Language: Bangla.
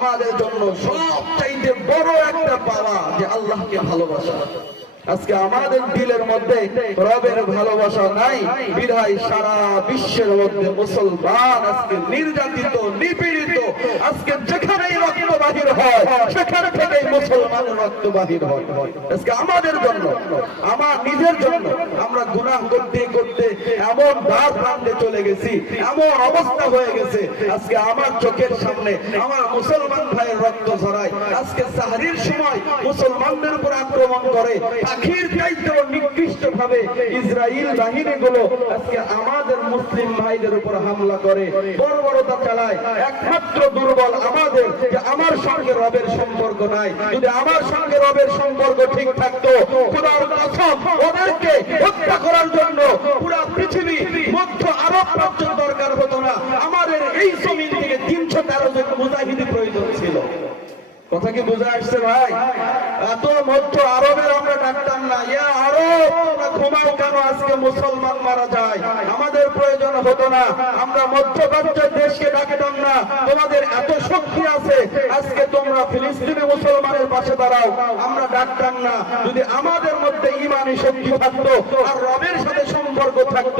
আমাদের জন্য সবচাইতে বড় একটা পাওয়া যে আল্লাহকে ভালোবাসা। আজকে আমাদের দিলের মধ্যে রবের ভালোবাসা নাই, বিধায় সারা বিশ্বের মধ্যে মুসলমান আজকে নির্যাতিত, নিপীড়িত। আজকে যেখানেই রক্ত বাহির হয় সেখান থেকেই মুসলমানের রক্ত বাহির হয়। আজকে আমাদের জন্য, আমার নিজের জন্য আমরা গুনাহ করতে করতে এমন দ্বার প্রান্তে চলে গেছি, এমন অবস্থা হয়ে গেছে। আজকে আমার চোখের সামনে আমার মুসলমান ভাইয়ের রক্ত ঝরায়। আজকে সাহরির সময় মুসলমানদের উপর আক্রমণ করে, পাখির চাইতেও নিকৃষ্ট ভাবে ইসরায়েল বাহিনীগুলো আজকে আমাদের মুসলিম ভাইদের উপর হামলা করে, বর্বরতা চালায়। একমাত্র দুর্বল আমাদের, যে আমার সঙ্গে রবের সম্পর্ক নাই। যদি আমার সঙ্গে রবের সম্পর্ক ঠিক থাকতো, খোদার কসম ওদেরকে হত্যা করার জন্য পুরো পৃথিবী মধ্য আরব পর্যন্ত দরকার হতো না। আমাদের এই জমিন থেকে 313 জন মুজাহিদি প্রয়োজন ছিল। কথা কি বোঝা আসছে ভাই? এত মধ্য আরবের আমরা ডাকতাম না, ইয়া আরব তোমরা ঘুমাও কেন, আজকে মুসলমান মারা যায়, আমাদের প্রয়োজন হতো না। আমরা মধ্যপ্রাচ্যের দেশকে ডাকতাম না, তোমাদের এত শক্তি আছে, আজকে তোমরা ফিলিস্তিনি মুসলমানের পাশে দাঁড়াও, আমরা ডাকতাম না। যদি আমাদের মধ্যে ইমানি শক্তি থাকতো আর রবের সাথে সম্পর্ক থাকতো,